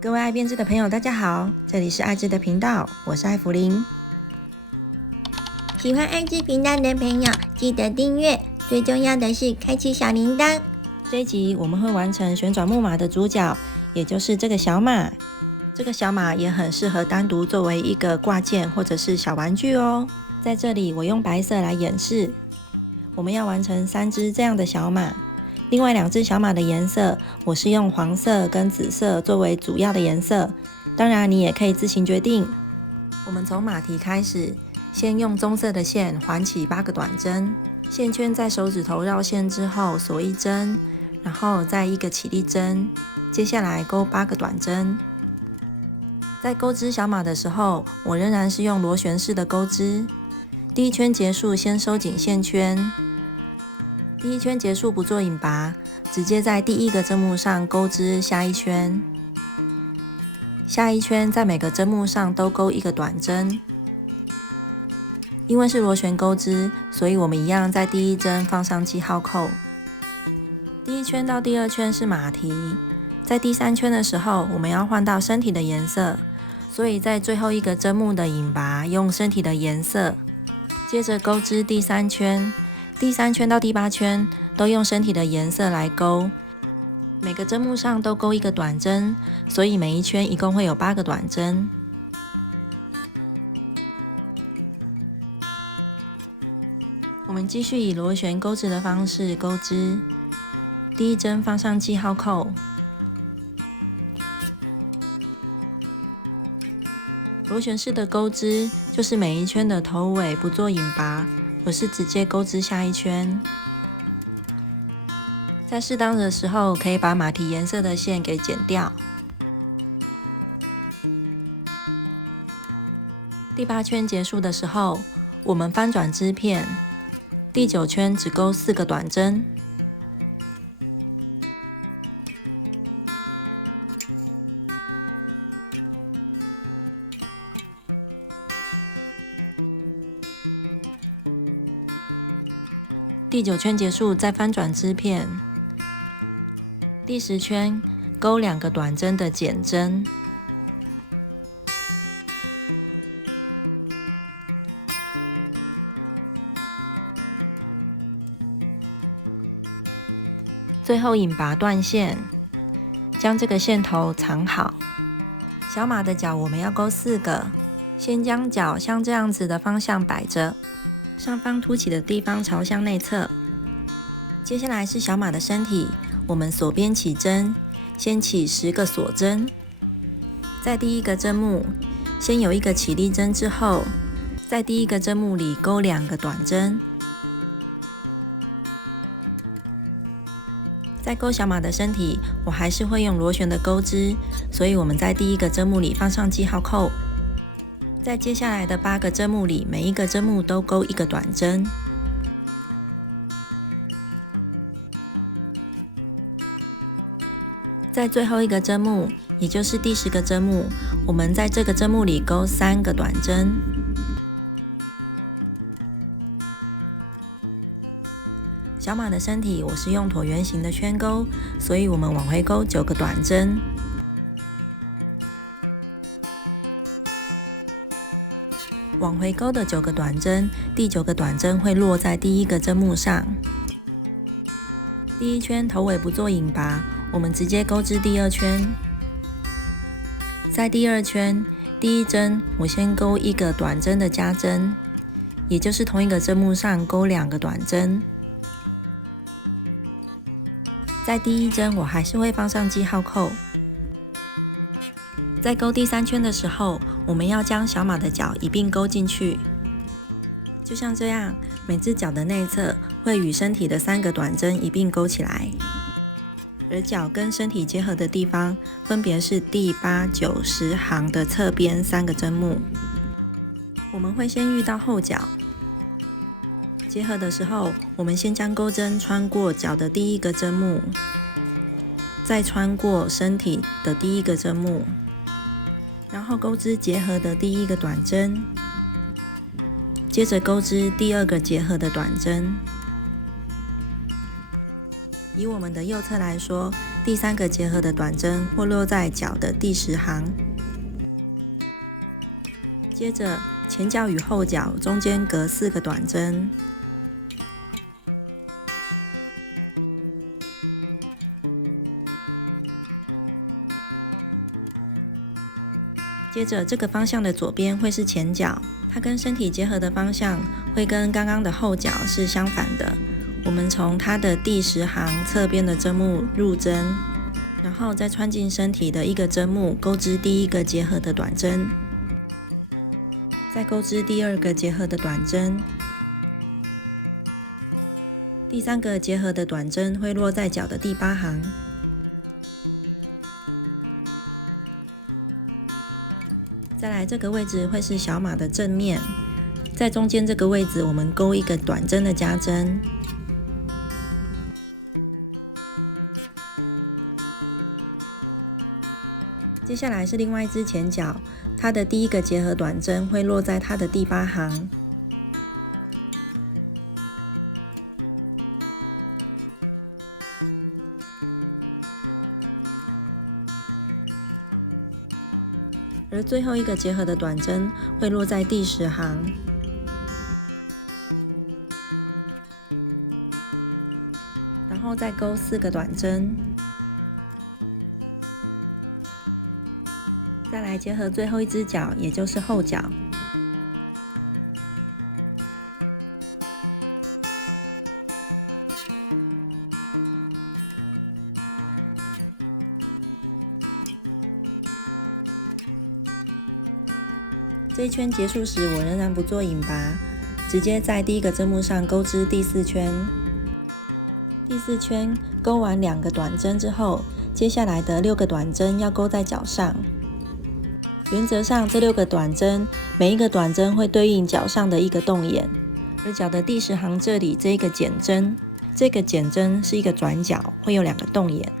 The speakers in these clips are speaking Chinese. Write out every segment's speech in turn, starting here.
各位爱编织的朋友，大家好，这里是爱织的频道，我是艾芙琳。喜欢爱织频道的朋友，记得订阅，最重要的是开启小铃铛。这一集我们会完成旋转木马的主角，也就是这个小马。这个小马也很适合单独作为一个挂件或者是小玩具哦。在这里我用白色来演示，我们要完成3只这样的小马。另外2只小马的颜色，我是用黄色跟紫色作为主要的颜色，当然你也可以自行决定。我们从马蹄开始，先用棕色的线环起8个短针，线圈在手指头绕线之后锁1针，然后再1个起立针，接下来钩8个短针。在钩织小马的时候，我仍然是用螺旋式的钩织。第1圈结束，先收紧线圈。第1圈结束不做引拔，直接在第1个针目上钩织下1圈。下1圈在每个针目上都钩1个短针。因为是螺旋钩织，所以我们一样在第1针放上记号扣。第1圈到第2圈是马蹄，在第3圈的时候，我们要换到身体的颜色，所以在最后1个针目的引拔用身体的颜色，接着钩织第3圈。第3圈到第8圈都用身体的颜色来钩，每个针目上都钩1个短针，所以每一圈一共会有8个短针。我们继续以螺旋钩织的方式钩织，第1针放上记号扣。螺旋式的钩织就是每一圈的头尾不做引拔，而是直接钩织下1圈。在适当的时候，可以把马蹄颜色的线给剪掉。第8圈结束的时候，我们翻转织片，第9圈只钩4个短针。第9圈结束，再翻转织片。第10圈钩2个短针的减针。最后引拔断线，将这个线头藏好。小马的脚我们要钩4个，先将脚像这样子的方向摆着，上方凸起的地方朝向内侧。接下来是小马的身体，我们锁边起针，先起10个锁针。在第1个针目，先有1个起立针之后，在第1个针目里钩2个短针。在钩小马的身体，我还是会用螺旋的钩织，所以我们在第1个针目里放上记号扣。在接下来的8个针目里，每一个针目都钩1个短针。在最后1个针目，也就是第10个针目，我们在这个针目里钩3个短针。小马的身体我是用椭圆形的圈钩，所以我们往回钩9个短针。往回钩的9个短针，第9个短针会落在第1个针目上。第1圈头尾不做引拔，我们直接钩织第2圈。在第2圈，第1针我先钩1个短针的加针，也就是同一个针目上钩2个短针。在第1针我还是会放上记号扣。在钩第3圈的时候，我们要将小马的脚一并钩进去，就像这样，每只脚的内侧会与身体的3个短针一并钩起来，而脚跟身体结合的地方分别是第8、9、10行的侧边3个针目。我们会先遇到后脚，结合的时候，我们先将钩针穿过脚的第1个针目，再穿过身体的第1个针目，然后钩织结合的第1个短针，接着钩织第2个结合的短针。以我们的右侧来说，第3个结合的短针会落在脚的第10行。接着前脚与后脚中间隔4个短针，接着这个方向的左边会是前脚，它跟身体结合的方向会跟刚刚的后脚是相反的。我们从它的第10行侧边的针目入针，然后再穿进身体的一个针目，钩织第1个结合的短针，再钩织第2个结合的短针，第3个结合的短针会落在脚的第8行。再来这个位置会是小马的正面，在中间这个位置我们钩一个短针的加针，接下来是另外一只前脚，它的第1个结合短针会落在它的第8行。而最后一个结合的短针会落在第10行。然后再钩4个短针，再来结合最后一只脚，也就是后脚。这一圈结束时，我仍然不做引拔，直接在第1个针目上钩织第4圈。第4圈钩完2个短针之后，接下来的6个短针要钩在脚上。原则上，这6个短针，每一个短针会对应脚上的一个洞眼，而脚的第10行这里这一个减针，这个减针是一个转角，会有2个洞眼。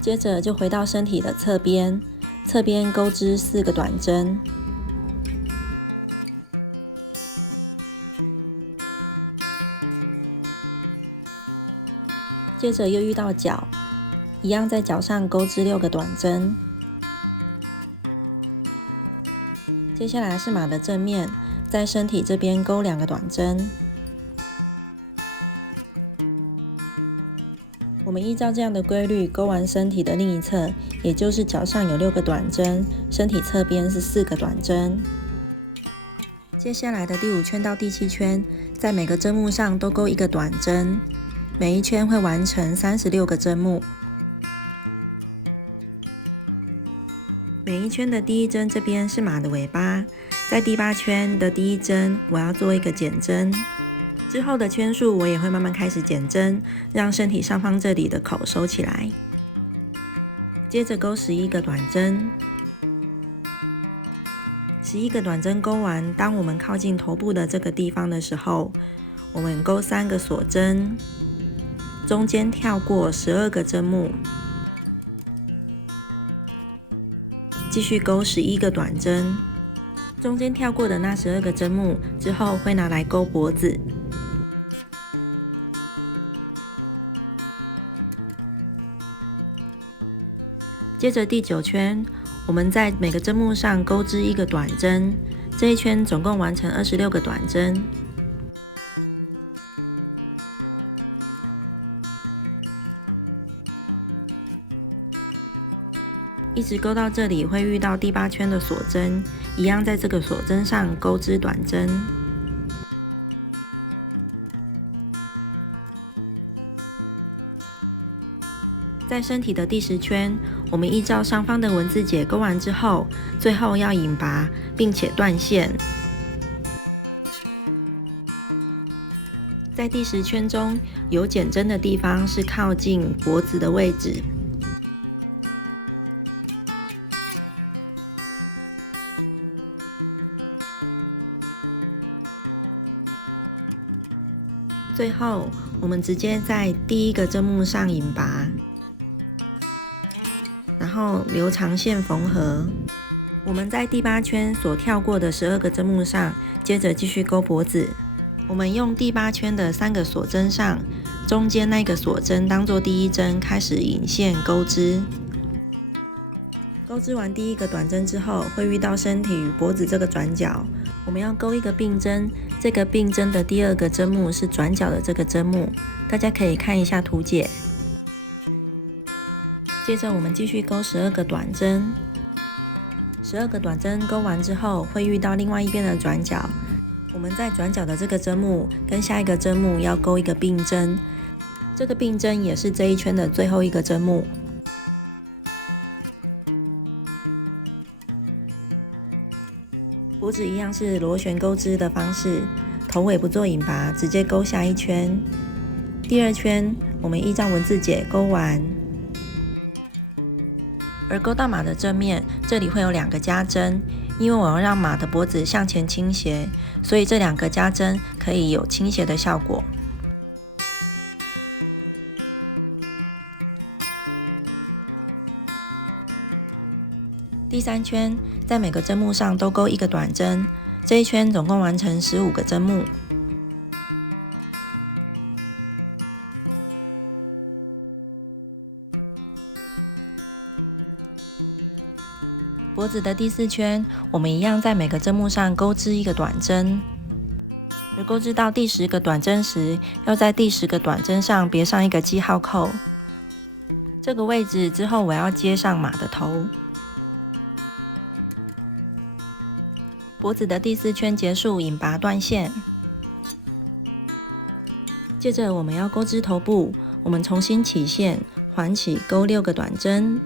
接着就回到身体的侧边，侧边钩织4个短针，接着又遇到脚，一样在脚上钩织6个短针。接下来是马的正面，在身体这边钩2个短针。我们依照这样的规律钩完身体的另一侧，也就是脚上有6个短针，身体侧边是4个短针。接下来的第5圈到第7圈，在每个针目上都钩1个短针，每一圈会完成36个针目。每一圈的第1针这边是马的尾巴，在第8圈的第1针，我要做一个减针。之后的圈数我也会慢慢开始减针，让身体上方这里的口收起来。接着钩11个短针，11个短针钩完，当我们靠近头部的这个地方的时候，我们钩3个锁针，中间跳过12个针目，继续钩11个短针，中间跳过的那12个针目之后会拿来钩脖子。接着第9圈，我们在每个针目上钩织1个短针，这一圈总共完成26个短针。一直钩到这里会遇到第8圈的锁针，一样在这个锁针上钩织短针。在身体的第10圈，我们依照上方的文字解钩完之后，最后要引拔，并且断线。在第10圈中，有减针的地方是靠近脖子的位置。最后，我们直接在第1个针目上引拔，然后留长线缝合，我们在第8圈所跳过的12个针目上，接着继续钩脖子。我们用第8圈的3个锁针上，中间那个锁针当做第1针，开始引线钩织。钩织完第1个短针之后，会遇到身体与脖子这个转角，我们要钩一个并针。这个并针的第2个针目是转角的这个针目，大家可以看一下图解。接着我们继续钩12个短针。12个短针钩完之后，会遇到另外一边的转角。我们在转角的这个针目跟下一个针目要钩一个并针，这个并针也是这一圈的最后一个针目。脖子一样是螺旋钩织的方式，头尾不做引拔，直接钩下一圈。第2圈我们依照文字解钩完。而钩到马的正面，这里会有2个加针，因为我要让马的脖子向前倾斜，所以这2个加针可以有倾斜的效果。第3圈，在每个针目上都钩1个短针，这一圈总共完成15个针目。脖子的第4圈，我们一样在每个针目上钩织1个短针，而钩织到第10个短针时，要在第10个短针上别上一个记号扣。这个位置之后，我要接上马的头。脖子的第4圈结束，引拔断线。接着我们要钩织头部，我们重新起线，环起钩6个短针。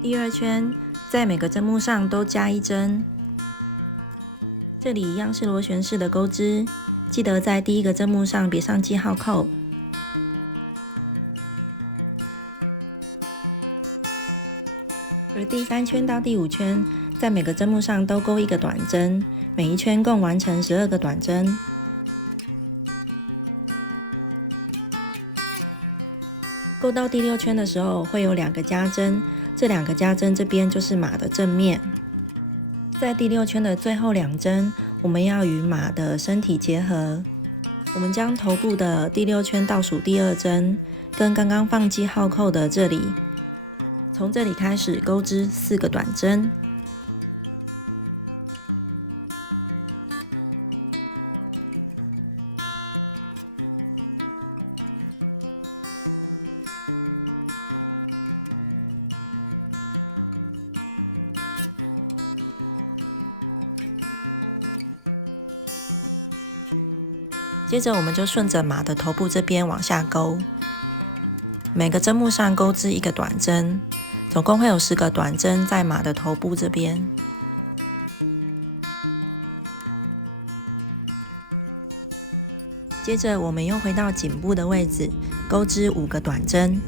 第2圈，在每个针目上都加1针。这里一样是螺旋式的钩织，记得在第1个针目上别上记号扣。而第3圈到第5圈，在每个针目上都钩1个短针，每一圈共完成12个短针。钩到第6圈的时候，会有2个加针，这2个加针这边就是马的正面。在第6圈的最后2针，我们要与马的身体结合。我们将头部的第6圈倒数第2针，跟刚刚放记号扣的这里，从这里开始钩织4个短针。接着我们就顺着马的头部这边往下钩，每个针目上钩织1个短针，总共会有10个短针在马的头部这边。接着我们又回到颈部的位置，钩织5个短针。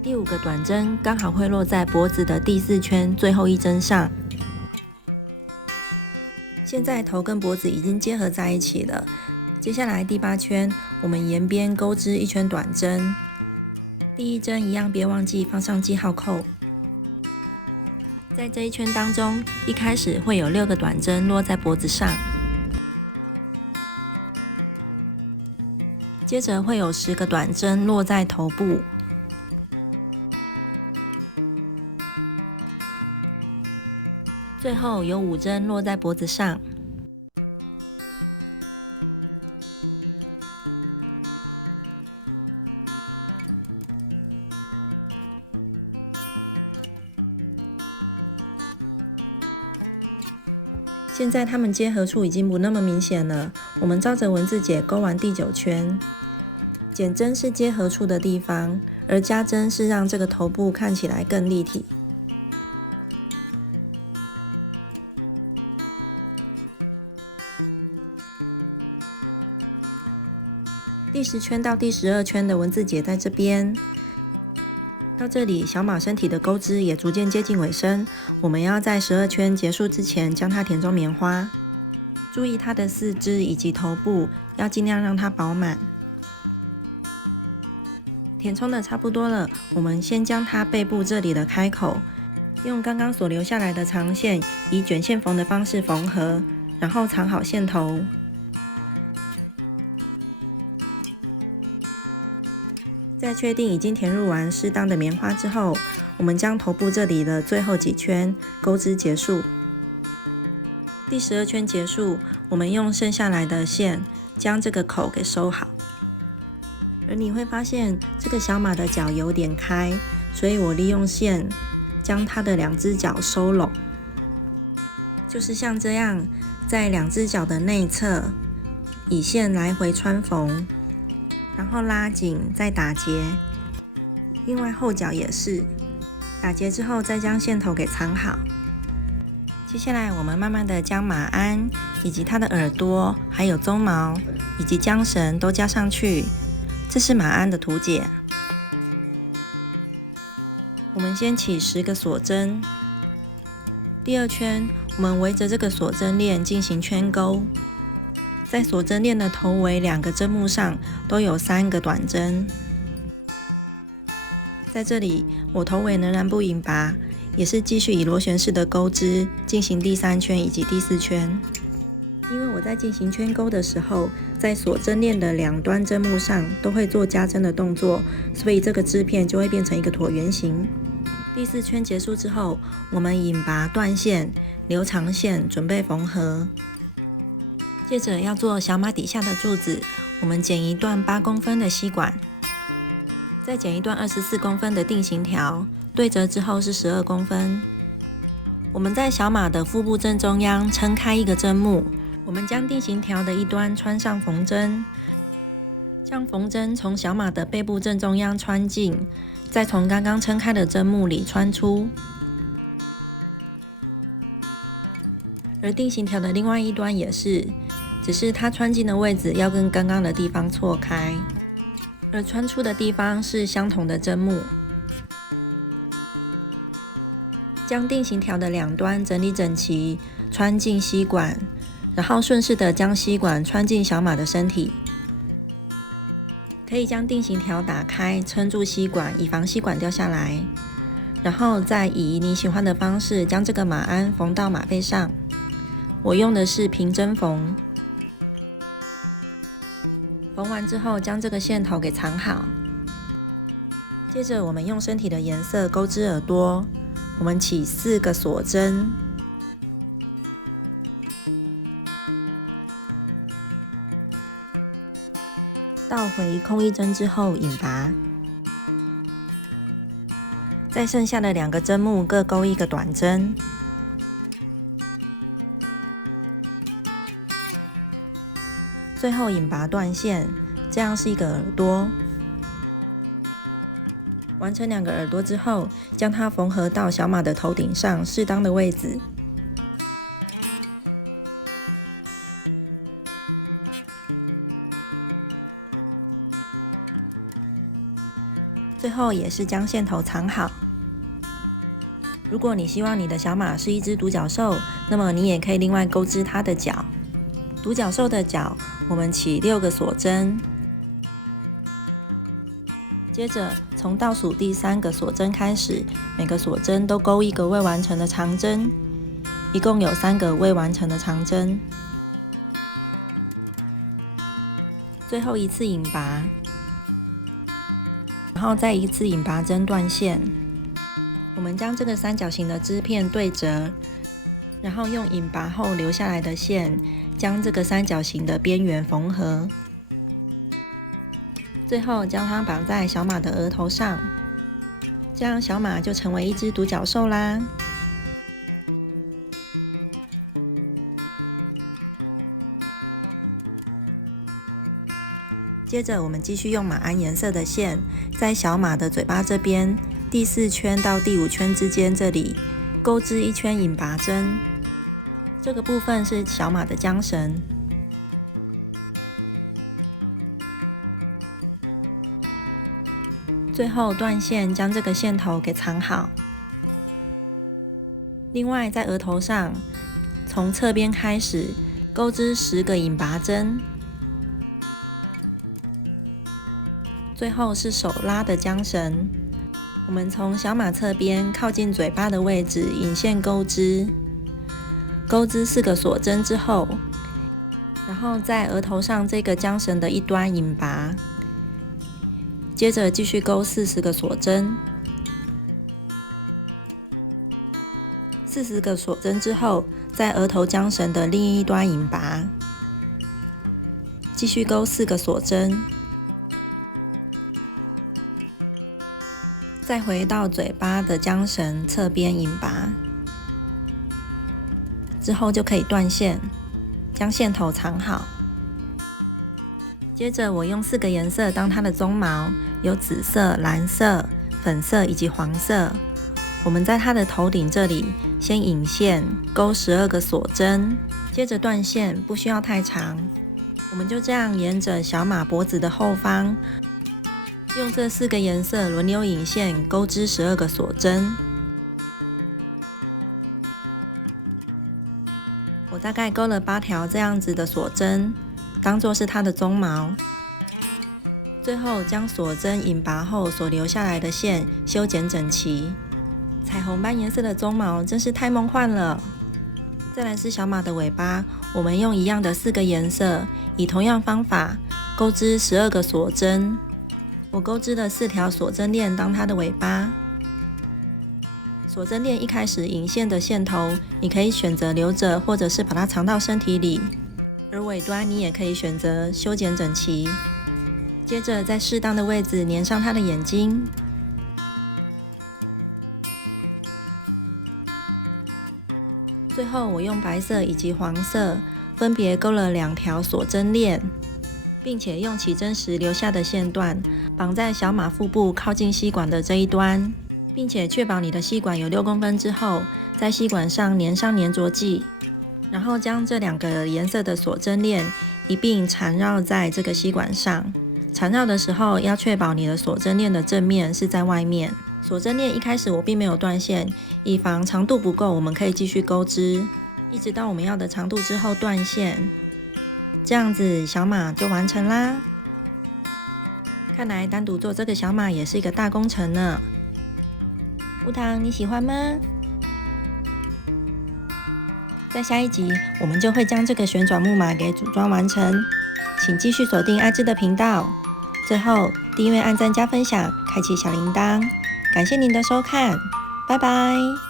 第5个短针刚好会落在脖子的第4圈最后1针上。现在头跟脖子已经结合在一起了，接下来第8圈，我们沿边钩织1圈短针，第1针一样别忘记放上记号扣。在这一圈当中，一开始会有6个短针落在脖子上，接着会有10个短针落在头部，最后有5针落在脖子上。现在它们结合处已经不那么明显了，我们照着文字解钩完第9圈。减针是结合处的地方，而加针是让这个头部看起来更立体。第10圈到第12圈的文字解在这边。到这里，小马身体的钩织也逐渐接近尾声，我们要在12圈结束之前将它填充棉花。注意它的四肢以及头部，要尽量让它饱满。填充的差不多了，我们先将它背部这里的开口，用刚刚所留下来的长线，以卷线缝的方式缝合，然后藏好线头。在确定已经填入完适当的棉花之后，我们将头部这里的最后几圈钩织结束。第12圈结束，我们用剩下来的线将这个口给收好。而你会发现这个小马的脚有点开，所以我利用线将它的2只脚收拢，就是像这样，在2只脚的内侧以线来回穿缝，然后拉紧再打结。另外后脚也是，打结之后再将线头给藏好。接下来我们慢慢的将马鞍以及它的耳朵，还有鬃毛以及缰绳都加上去。这是马鞍的图解。我们先起10个锁针，第2圈我们围着这个锁针链进行圈钩，在锁针链的头尾2个针目上都有3个短针。在这里我头尾仍然不引拔，也是继续以螺旋式的钩织进行第3圈以及第4圈。因为我在进行圈钩的时候，在锁针链的2端针目上都会做加针的动作，所以这个织片就会变成一个椭圆形。第4圈结束之后，我们引拔断线，留长线，准备缝合。接着要做小马底下的柱子，我们剪一段8公分的吸管，再剪一段24公分的定型条，对折之后是12公分。我们在小马的腹部正中央撑开一个针目，我们将定型条的一端穿上缝针，将缝针从小马的背部正中央穿进，再从刚刚撑开的针目里穿出。而定型条的另外一端也是，只是它穿进的位置要跟刚刚的地方错开，而穿出的地方是相同的针目。将定型条的2端整理整齐，穿进吸管，然后顺势的将吸管穿进小马的身体。可以将定型条打开，撑住吸管，以防吸管掉下来。然后再以你喜欢的方式将这个马鞍缝到马背上。我用的是平针缝。缝完之后，将这个线头给藏好。接着我们用身体的颜色钩织耳朵，我们起4个锁针，倒回空1针之后引拔，在剩下的2个针目各钩1个短针，最后引拔断线，这样是一个耳朵。完成2个耳朵之后，将它缝合到小马的头顶上适当的位置。最后也是将线头藏好。如果你希望你的小马是一只独角兽，那么你也可以另外钩织它的脚。独角兽的脚，我们起6个锁针，接着从倒数第3个锁针开始，每个锁针都钩1个未完成的长针，一共有3个未完成的长针。最后一次引拔，然后再一次引拔针断线。我们将这个三角形的织片对折，然后用引拔后留下来的线将这个三角形的边缘缝合，最后将它绑在小马的额头上，这样小马就成为一只独角兽啦。接着我们继续用马鞍颜色的线，在小马的嘴巴这边第4圈到第5圈之间这里钩织1圈引拔针，这个部分是小马的缰绳。最后断线，将这个线头给藏好。另外，在额头上，从侧边开始钩织10个引拔针，最后是手拉的缰绳。我们从小马侧边靠近嘴巴的位置引线钩织4个锁针之后，然后在额头上这个缰绳的一端引拔，接着继续钩40个锁针。40个锁针之后，在额头缰绳的另一端引拔，继续钩4个锁针，再回到嘴巴的缰绳侧边引拔，之后就可以断线，将线头藏好。接着我用4个颜色当它的鬃毛，有紫色、蓝色、粉色以及黄色。我们在它的头顶这里先引线钩12个锁针，接着断线，不需要太长。我们就这样沿着小马脖子的后方，用这4个颜色轮流引线钩织12个锁针。我大概钩了8条这样子的锁针，当作是它的鬃毛。最后将锁针引拔后所留下来的线修剪整齐。彩虹斑颜色的鬃毛真是太梦幻了。再来是小马的尾巴，我们用一样的4个颜色，以同样方法钩织12个锁针。我钩织了4条锁针链当它的尾巴。锁针链一开始引线的线头，你可以选择留着，或者是把它藏到身体里，而尾端你也可以选择修剪整齐。接着在适当的位置粘上它的眼睛。最后我用白色以及黄色分别钩了2条锁针链，并且用起针时留下的线段绑在小马腹部靠近吸管的这一端，并且确保你的吸管有6公分之后，在吸管上粘上粘着剂，然后将这2个颜色的锁针链一并缠绕在这个吸管上。缠绕的时候要确保你的锁针链的正面是在外面。锁针链一开始我并没有断线，以防长度不够，我们可以继续钩织，一直到我们要的长度之后断线。这样子小马就完成啦。看来单独做这个小马也是一个大工程呢。乌糖，你喜欢吗？在下一集我们就会将这个旋转木马给组装完成，请继续锁定爱芝的频道。最后订阅、按赞、加分享，开启小铃铛。感谢您的收看，拜拜。